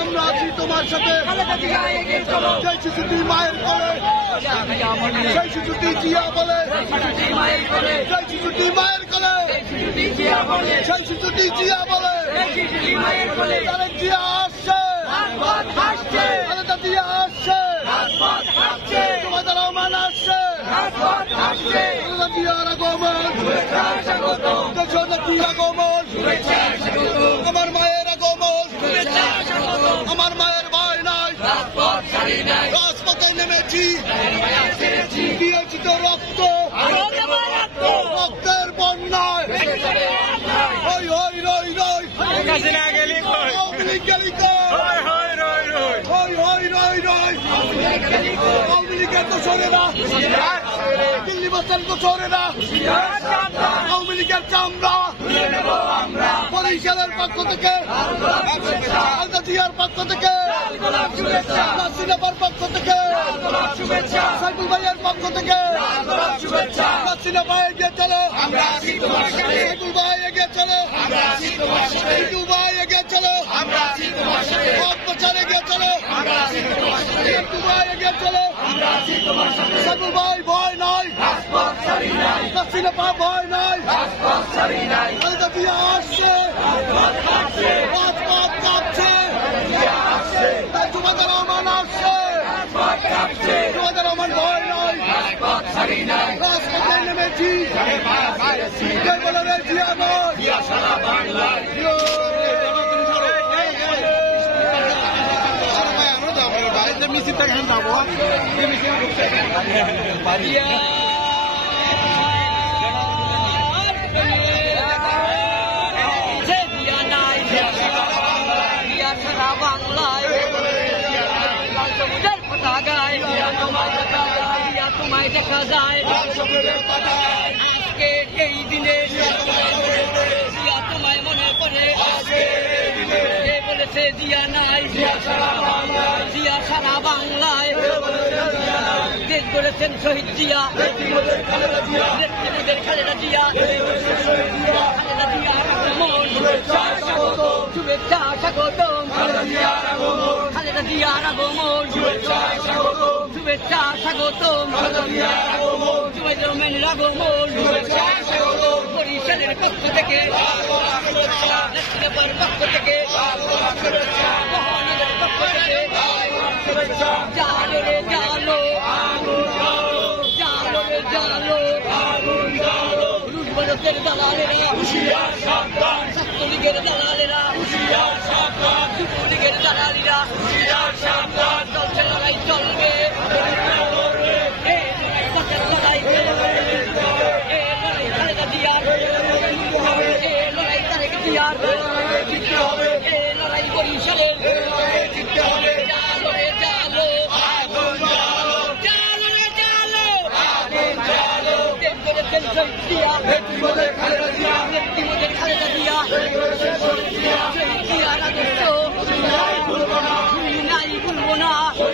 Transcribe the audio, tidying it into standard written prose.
আমরা আছি তোমার সাথে। সেই শিশুটি মায়ের কোলে, সেই শিশুটি জিয়া বলে, সেই শিশুটি মায়ের কোলে, সেই শিশুটি জিয়া বলে, তারেক জিয়া আসছে, খালেদা জিয়া আসছে, জুবাইদুর রহমান আসছে, খালেদা জিয়ার আগমন, দেশনেত্রীর আগমন, আমার মায়ের আগমন, আমার মায়ের ভয় নাই, রাজপথে নেমেছি, দিয়েছি তো রক্ত, রক্তের বন্যায়, হই হই রই রই, আওয়ামী লীগ গেলি কই, হই হই রই রই, আওয়ামী লীগের তো সরে না, দিল্লি বাসের তো সরে না, আওয়ামী লীগের চামড়া বরিশালের পক্ষ থেকে, খালেদা জিয়ার পক্ষ থেকে, নাসিনাবার পক্ষ থেকে, সাইফুল ভাইয়ের পক্ষ থেকে, নাসিনা ভাই এগিয়ে চলো, সাইফুল ভাই এগিয়ে চলো, সাইফুল ভাই এগিয়ে চলো, এগিয়ে চলো, সাইফুল ভাই এগিয়ে চলো, সাইফুল ভাই ভয় নাই, নাসিনা ভাই ভয় নাই, খালেদা জিয়া আসছে, রাজপথ কাঁপছে, জুবাইদুর রহমান আসছে, জুবাইদুর রহমান ভয় নাই, রাজপথে নেমেছি, জয় বলে রে জিয়া নয়, মিছিল থেকে যাবো তোমায় দেখা যায় আজকে এই দিনে জিয়া তোমায় মনে পড়ে কে বলেছে জিয়া নাই, জিয়া সারা বাংলায় দেশ করেছেন শহীদ জিয়া, খালেদা জিয়া, খালেদা জিয়া শুভেচ্ছা স্বাগতম, খালেদা জিয়ার আগমন, শুভেচ্ছা স্বাগতম, জুবাইদুর রহমানের আগমন, বরিশালের পক্ষ থেকে, নাসিনাবার পক্ষ থেকে, মহানগরের পক্ষ থেকে, জালো রে জালো, জালো রে জালো, রুশ ভারতের দালালেরা, ছাত্রলীগের দালালেরা, যুবলীগের দালালিরা, চলছে লড়াই চলবে, খালেদা জিয়ার, লড়াই তারেক জিয়ার, লড়াই বরিশালের, জালো রে জালো, জালো রে জালো, দেশ করেছেন শহীদ জিয়া, খালেদা জিয়া,